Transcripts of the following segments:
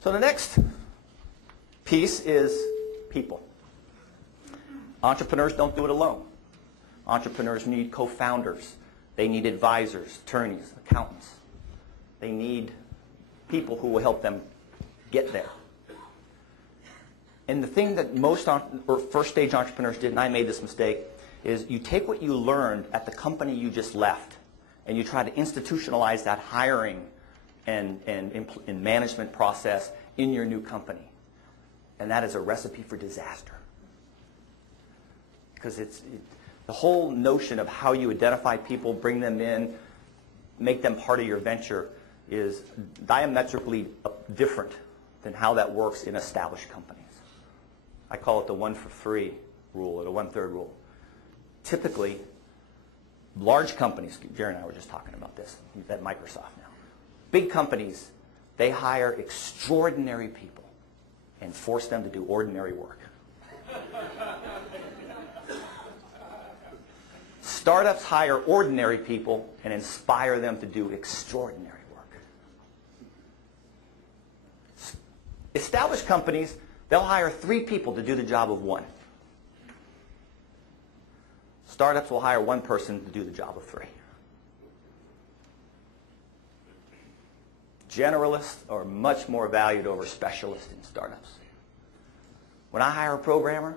So the next piece is people. Entrepreneurs don't do it alone. Entrepreneurs need co-founders. They need advisors, attorneys, accountants. They need people who will help them get there. And the thing that most first-stage entrepreneurs did, and I made this mistake, is you take what you learned at the company you just left, and you try to institutionalize that hiring and management process in your new company. And that is a recipe for disaster. Because the whole notion of how you identify people, bring them in, make them part of your venture is diametrically different than how that works in established companies. I call it the 1 for 3 rule, or the 1/3 rule. Typically, large companies, Jerry and I were just talking about this at Microsoft now. Big companies, they hire extraordinary people and force them to do ordinary work. Startups hire ordinary people and inspire them to do extraordinary work. Established companies, they'll hire 3 people to do the job of 1. Startups will hire 1 person to do the job of 3. Generalists are much more valued over specialists in startups. When I hire a programmer,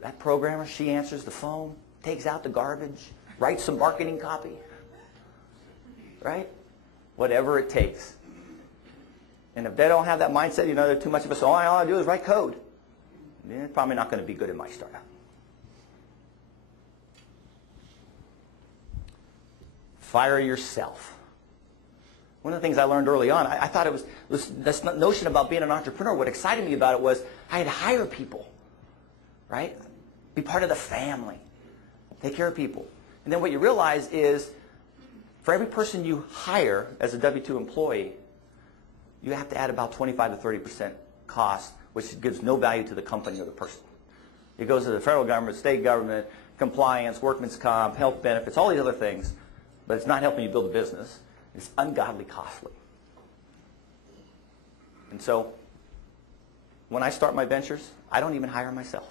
that programmer, she answers the phone, takes out the garbage, writes some marketing copy, right? Whatever it takes. And if they don't have that mindset, they're too much of a, so all I do is write code. They're probably not going to be good in my startup. Fire yourself. One of the things I learned early on, I thought it was this notion about being an entrepreneur. What excited me about it was I had to hire people, right? Be part of the family. Take care of people. And then what you realize is for every person you hire as a W-2 employee, you have to add about 25 to 30% cost, which gives no value to the company or the person. It goes to the federal government, state government, compliance, workman's comp, health benefits, all these other things, but it's not helping you build a business. It's ungodly costly. And so when I start my ventures, I don't even hire myself.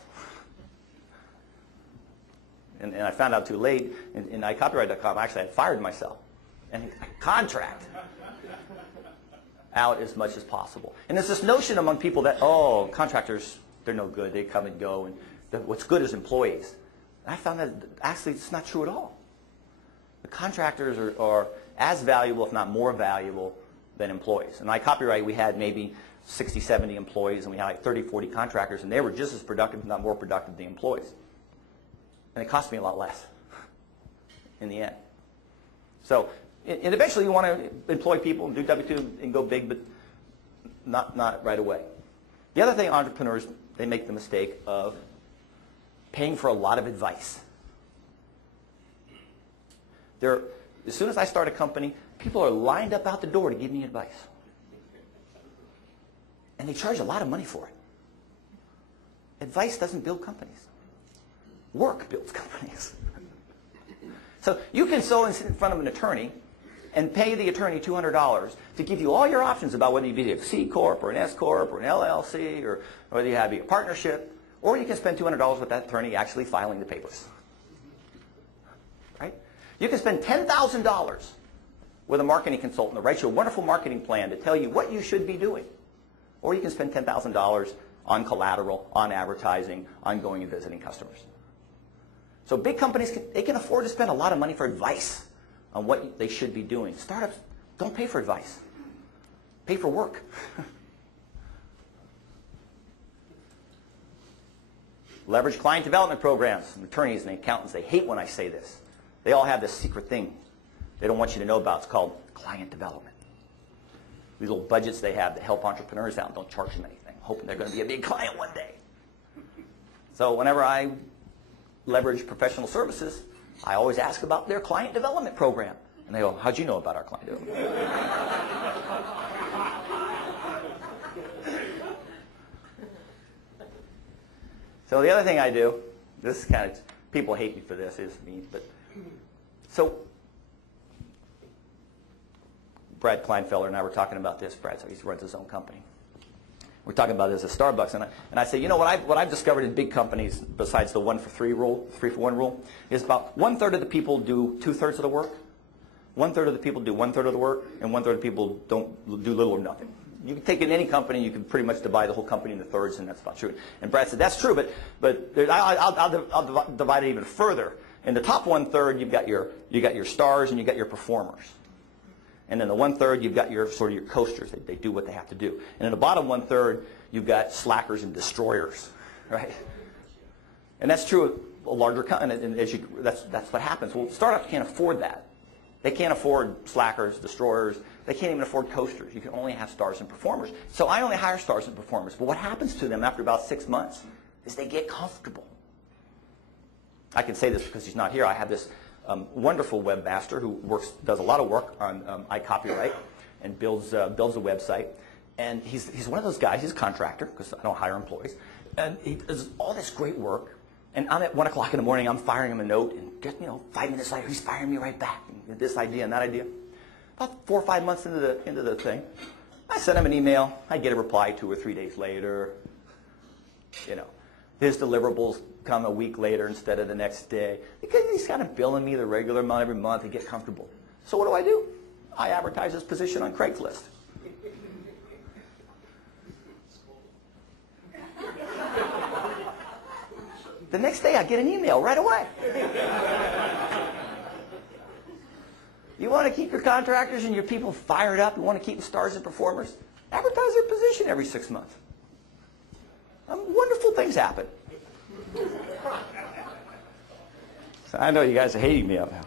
And I found out too late in iCopyright.com, actually I fired myself and contract out as much as possible. And there's this notion among people that, oh, contractors, they're no good, they come and go, and what's good is employees. And I found that actually it's not true at all. The contractors are as valuable, if not more valuable, than employees. In iCopyright, we had maybe 60, 70 employees, and we had like 30, 40 contractors, and they were just as productive, if not more productive than the employees. And it cost me a lot less in the end. So, and eventually you want to employ people and do W-2 and go big, but not right away. The other thing, entrepreneurs, they make the mistake of paying for a lot of advice. As soon as I start a company, people are lined up out the door to give me advice. And they charge a lot of money for it. Advice doesn't build companies. Work builds companies. So you can sit in front of an attorney and pay the attorney $200 to give you all your options about whether you be a C Corp or an S Corp or an LLC or whether you have a partnership, or you can spend $200 with that attorney actually filing the papers. Right? You can spend $10,000 with a marketing consultant to write you a wonderful marketing plan to tell you what you should be doing. Or you can spend $10,000 on collateral, on advertising, on going and visiting customers. So big companies, they can afford to spend a lot of money for advice on what they should be doing. Startups, don't pay for advice. Pay for work. Leverage client development programs. Attorneys and accountants, they hate when I say this. They all have this secret thing they don't want you to know about. It's called client development. These little budgets they have that help entrepreneurs out and don't charge them anything, hoping they're going to be a big client one day. So whenever I leverage professional services, I always ask about their client development program. And they go, how'd you know about our client development program? So the other thing I do, this is kind of, people hate me for this, is me, but so Brad Kleinfelder and I were talking about this. Brad, he runs his own company. We're talking about this at Starbucks, and I say, you know, what I've discovered in big companies, besides the 1-for-3 rule, 3-for-1 rule, is about 1/3 of the people do 2/3 of the work, 1/3 of the people do 1/3 of the work, and 1/3 of the people don't do little or nothing. You can take in any company, you can pretty much divide the whole company into thirds, and that's about true. And Brad said, that's true, but I'll divide it even further. In the top 1/3, you got your stars and you got your performers. And then the 1/3, you've got your sort of your coasters. They do what they have to do. And in the bottom 1/3, you've got slackers and destroyers, right? And that's true of a larger company. And that's what happens. Well, startups can't afford that. They can't afford slackers, destroyers. They can't even afford coasters. You can only have stars and performers. So I only hire stars and performers. But what happens to them after about 6 months is they get comfortable. I can say this because he's not here. I have this wonderful webmaster who does a lot of work on iCopyright and builds a website. And he's one of those guys. He's a contractor because I don't hire employees. And he does all this great work. And I'm at 1 o'clock in the morning. I'm firing him a note, and just 5 minutes later, he's firing me right back. And this idea and that idea. About 4 or 5 months into the thing, I sent him an email. I get a reply 2 or 3 days later. His deliverables come a week later instead of the next day. Because he's kind of billing me the regular amount every month to get comfortable. So what do? I advertise his position on Craigslist. The next day I get an email right away. You want to keep your contractors and your people fired up? You want to keep stars and performers? Advertise their position every 6 months. Wonderful things happen. So I know you guys are hating me up now.